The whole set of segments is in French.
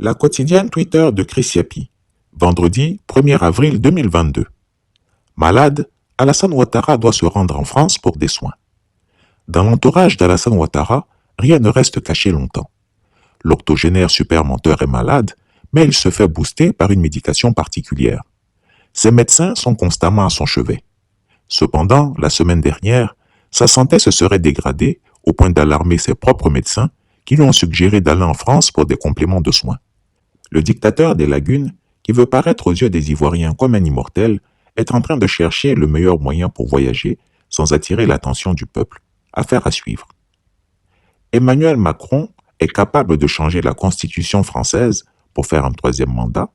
La quotidienne Twitter de Chris Yapi, vendredi 1er avril 2022. Malade, Alassane Ouattara doit se rendre en France pour des soins. Dans l'entourage d'Alassane Ouattara, rien ne reste caché longtemps. L'octogénaire super menteur est malade, mais il se fait booster par une médication particulière. Ses médecins sont constamment à son chevet. Cependant, la semaine dernière, sa santé se serait dégradée au point d'alarmer ses propres médecins qui lui ont suggéré d'aller en France pour des compléments de soins. Le dictateur des lagunes, qui veut paraître aux yeux des Ivoiriens comme un immortel, est en train de chercher le meilleur moyen pour voyager sans attirer l'attention du peuple. Affaire à suivre. Emmanuel Macron est capable de changer la constitution française pour faire un troisième mandat.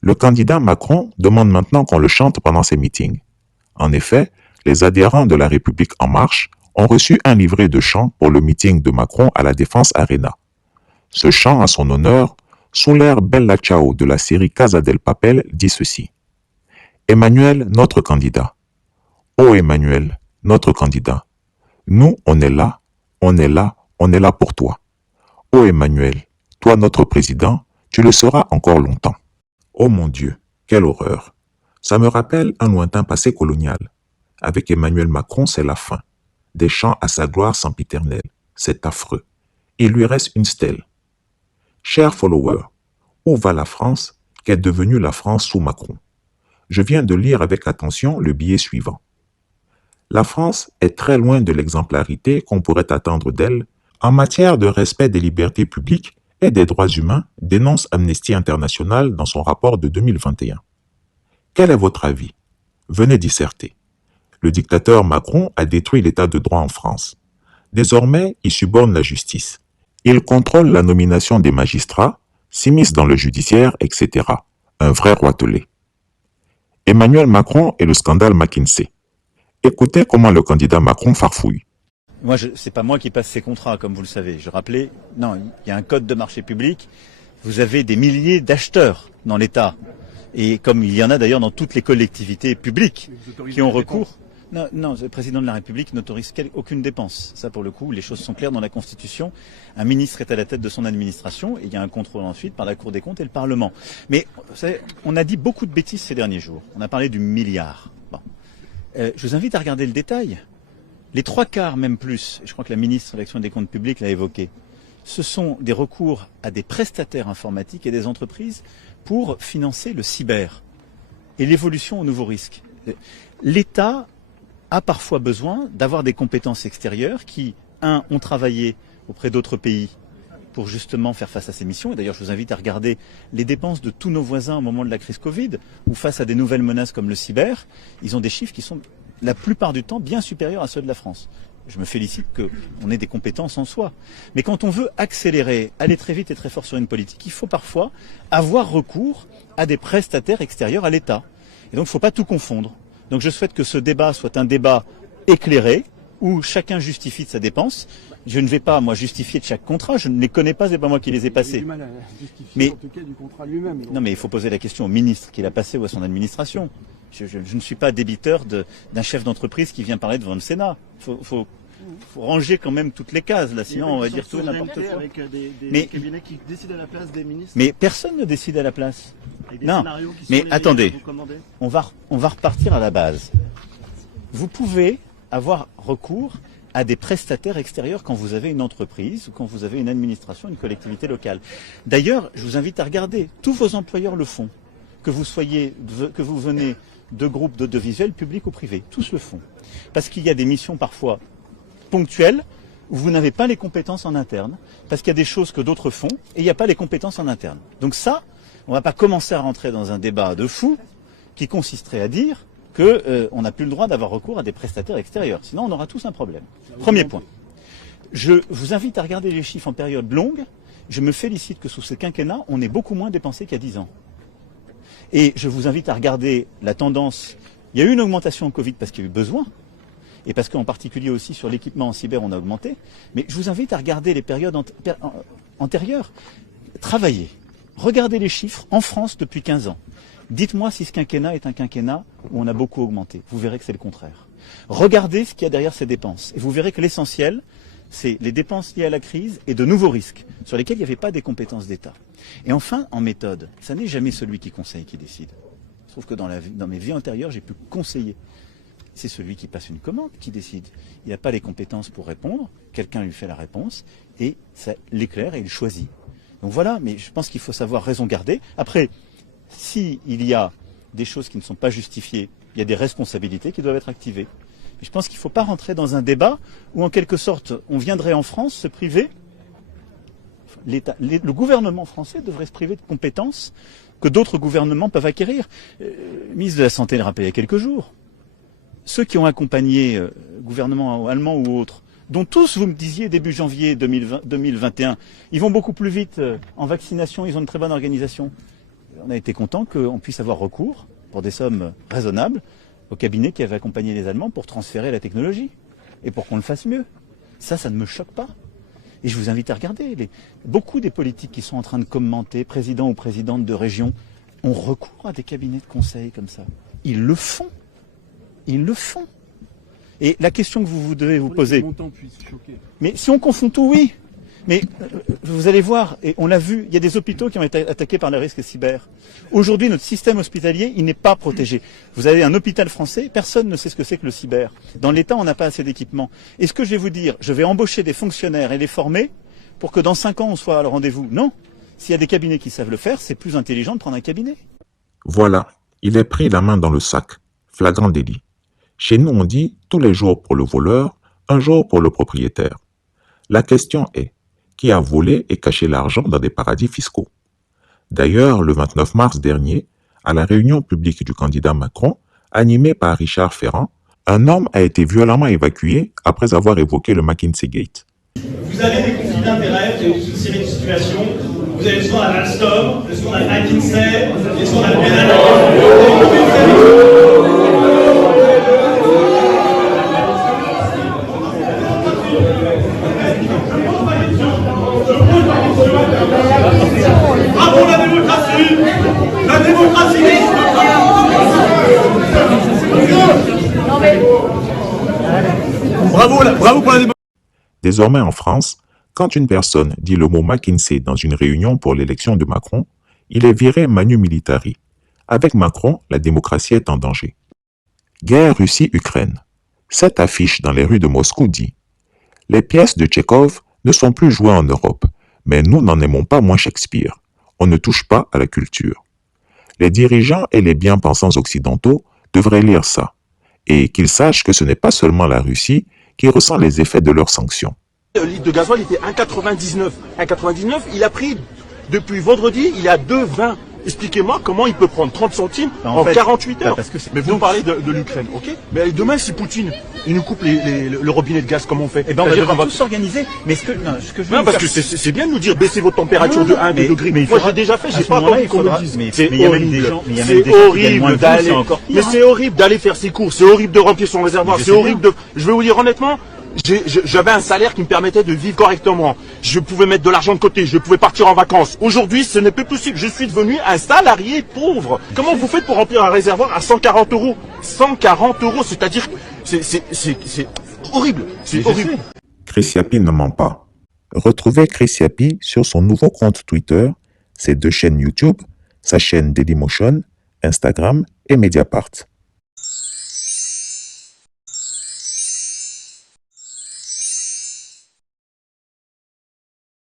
Le candidat Macron demande maintenant qu'on le chante pendant ses meetings. En effet, les adhérents de la République En Marche ont reçu un livret de chant pour le meeting de Macron à la Défense Arena. Ce chant à son honneur, sous l'air Bella Ciao de la série Casa del Papel, dit ceci. Emmanuel, notre candidat. Oh Emmanuel, notre candidat. Nous, on est là, on est là, on est là pour toi. Oh Emmanuel, toi notre président, tu le seras encore longtemps. Oh mon Dieu, quelle horreur. Ça me rappelle un lointain passé colonial. Avec Emmanuel Macron, c'est la fin. Des chants à sa gloire sempiternelle. C'est affreux. Il lui reste une stèle. Chers followers, où va la France qu'est devenue la France sous Macron? Je viens de lire avec attention le billet suivant. La France est très loin de l'exemplarité qu'on pourrait attendre d'elle en matière de respect des libertés publiques et des droits humains, dénonce Amnesty International dans son rapport de 2021. Quel est votre avis? Venez disserter. Le dictateur Macron a détruit l'état de droit en France. Désormais, il suborne la justice. Il contrôle la nomination des magistrats, s'immisce dans le judiciaire, etc. Un vrai roitelet. Emmanuel Macron et le scandale McKinsey. Écoutez comment le candidat Macron farfouille. Moi, c'est pas moi qui passe ces contrats, comme vous le savez. Je rappelais, non, il y a un code de marché public. Vous avez des milliers d'acheteurs dans l'État. Et comme il y en a d'ailleurs dans toutes les collectivités publiques qui ont recours. Non, le président de la République n'autorise aucune dépense. Ça, pour le coup, les choses sont claires dans la Constitution. Un ministre est à la tête de son administration et il y a un contrôle ensuite par la Cour des comptes et le Parlement. Mais, vous savez, on a dit beaucoup de bêtises ces derniers jours. On a parlé du milliard. Bon. Je vous invite à regarder le détail. Les 3/4, même plus, et je crois que la ministre de l'Action et des Comptes Publics l'a évoqué, ce sont des recours à des prestataires informatiques et des entreprises pour financer le cyber et l'évolution aux nouveaux risques. L'État a parfois besoin d'avoir des compétences extérieures qui, ont travaillé auprès d'autres pays pour justement faire face à ces missions. Et d'ailleurs, je vous invite à regarder les dépenses de tous nos voisins au moment de la crise Covid, ou face à des nouvelles menaces comme le cyber, ils ont des chiffres qui sont la plupart du temps bien supérieurs à ceux de la France. Je me félicite qu'on ait des compétences en soi. Mais quand on veut accélérer, aller très vite et très fort sur une politique, il faut parfois avoir recours à des prestataires extérieurs à l'État. Et donc il ne faut pas tout confondre. Donc je souhaite que ce débat soit un débat éclairé, où chacun justifie de sa dépense. Je ne vais pas, moi, justifier de chaque contrat. Je ne les connais pas, c'est pas moi qui les ai passés. Du mal à justifier, mais, en tout cas, du contrat lui-même. Non, mais il faut poser la question au ministre qui l'a passé ou à son administration. Je ne suis pas débiteur d'un chef d'entreprise qui vient parler devant le Sénat. Il faut ranger quand même toutes les cases, là, sinon on va dire tout et n'importe quoi. Avec des cabinets qui décident à la place des ministres. Mais personne ne décide à la place. Non, mais attendez, on va repartir à la base. Vous pouvez avoir recours à des prestataires extérieurs quand vous avez une entreprise ou quand vous avez une administration, une collectivité locale. D'ailleurs, je vous invite à regarder, tous vos employeurs le font. Que vous venez de groupes d'audiovisuels, publics ou privés, tous le font. Parce qu'il y a des missions parfois ponctuelles où vous n'avez pas les compétences en interne, parce qu'il y a des choses que d'autres font et il n'y a pas les compétences en interne. Donc ça, on ne va pas commencer à rentrer dans un débat de fou qui consisterait à dire qu'on n'a plus le droit d'avoir recours à des prestataires extérieurs. Sinon, on aura tous un problème. Premier point. Je vous invite à regarder les chiffres en période longue. Je me félicite que sous ce quinquennat, on ait beaucoup moins dépensé qu'il y a 10 ans. Et je vous invite à regarder la tendance. Il y a eu une augmentation en Covid parce qu'il y a eu besoin. Et parce qu'en particulier aussi sur l'équipement en cyber, on a augmenté. Mais je vous invite à regarder les périodes antérieures. Travaillez. Regardez les chiffres en France depuis 15 ans. Dites-moi si ce quinquennat est un quinquennat où on a beaucoup augmenté. Vous verrez que c'est le contraire. Regardez ce qu'il y a derrière ces dépenses. Et vous verrez que l'essentiel, c'est les dépenses liées à la crise et de nouveaux risques sur lesquels il n'y avait pas des compétences d'État. Et enfin, en méthode, ça n'est jamais celui qui conseille qui décide. Je trouve que dans mes vies antérieures, j'ai pu conseiller. C'est celui qui passe une commande qui décide. Il n'a pas les compétences pour répondre, quelqu'un lui fait la réponse et ça l'éclaire et il choisit. Donc voilà, mais je pense qu'il faut savoir raison garder. Après, s'il y a des choses qui ne sont pas justifiées, il y a des responsabilités qui doivent être activées. Mais je pense qu'il ne faut pas rentrer dans un débat où en quelque sorte on viendrait en France se priver, le gouvernement français devrait se priver de compétences que d'autres gouvernements peuvent acquérir. Le ministre de la Santé le rappelait il y a quelques jours. Ceux qui ont accompagné le gouvernement allemand ou autre, dont tous vous me disiez début janvier 2021, ils vont beaucoup plus vite en vaccination, ils ont une très bonne organisation. On a été content qu'on puisse avoir recours, pour des sommes raisonnables, au cabinet qui avait accompagné les Allemands pour transférer la technologie et pour qu'on le fasse mieux. Ça ne me choque pas. Et je vous invite à regarder. Beaucoup des politiques qui sont en train de commenter, présidents ou présidentes de région, ont recours à des cabinets de conseil comme ça. Ils le font. Ils le font. Et la question que vous devez vous poser... Mais si on confond tout, oui. Mais vous allez voir, et on l'a vu, il y a des hôpitaux qui ont été attaqués par les risques cyber. Aujourd'hui, notre système hospitalier, il n'est pas protégé. Vous avez un hôpital français, personne ne sait ce que c'est que le cyber. Dans l'État, on n'a pas assez d'équipements. Et ce que je vais vous dire, je vais embaucher des fonctionnaires et les former pour que dans 5 ans, on soit à le rendez-vous. Non. S'il y a des cabinets qui savent le faire, c'est plus intelligent de prendre un cabinet. Voilà, il est pris la main dans le sac. Flagrant délit. Chez nous, on dit tous les jours pour le voleur, un jour pour le propriétaire. La question est, qui a volé et caché l'argent dans des paradis fiscaux? D'ailleurs, le 29 mars dernier, à la réunion publique du candidat Macron, animée par Richard Ferrand, un homme a été violemment évacué après avoir évoqué le McKinsey Gate. Vous avez des conflits d'intérêts, vous avez une série de situations, vous avez besoin d'un Alstom, besoin d'un McKinsey, besoin d'un Bravo la démocratie! La démocratie n'existe pas! Bravo pour la démocratie! Désormais en France, quand une personne dit le mot McKinsey dans une réunion pour l'élection de Macron, il est viré manu militari. Avec Macron, la démocratie est en danger. Guerre Russie-Ukraine. Cette affiche dans les rues de Moscou dit « Les pièces de Tchekhov ne sont plus jouées en Europe, mais nous n'en aimons pas moins Shakespeare. On ne touche pas à la culture. » Les dirigeants et les bien-pensants occidentaux devraient lire ça, et qu'ils sachent que ce n'est pas seulement la Russie qui ressent les effets de leurs sanctions. Le litre de gasoil était 1,99. 1,99, il a pris, depuis vendredi, il est à 2,20. Expliquez-moi comment il peut prendre 30 centimes en 48 heures. Mais vous me parlez de l'Ukraine, ok? Mais demain, si Poutine, il nous coupe le robinet de gaz, comment on fait? Eh ben, on va devoir tous s'organiser. Mais ce que je veux parce que c'est bien de nous dire baissez votre température de 1 degré. Mais moi, j'ai déjà fait, j'ai pas entendu qu'on me dise. C'est horrible. C'est horrible d'aller, mais c'est horrible d'aller faire ses courses. C'est horrible de remplir son réservoir. C'est horrible de, je vais vous dire honnêtement, j'avais un salaire qui me permettait de vivre correctement. Je pouvais mettre de l'argent de côté, je pouvais partir en vacances. Aujourd'hui, ce n'est plus possible. Je suis devenu un salarié pauvre. Comment vous faites pour remplir un réservoir à 140 €? 140 €, c'est-à-dire, c'est horrible. C'est horrible. Chris Yapi ne ment pas. Retrouvez Chris Yapi sur son nouveau compte Twitter, ses 2 chaînes YouTube, sa chaîne Dailymotion, Instagram et Mediapart.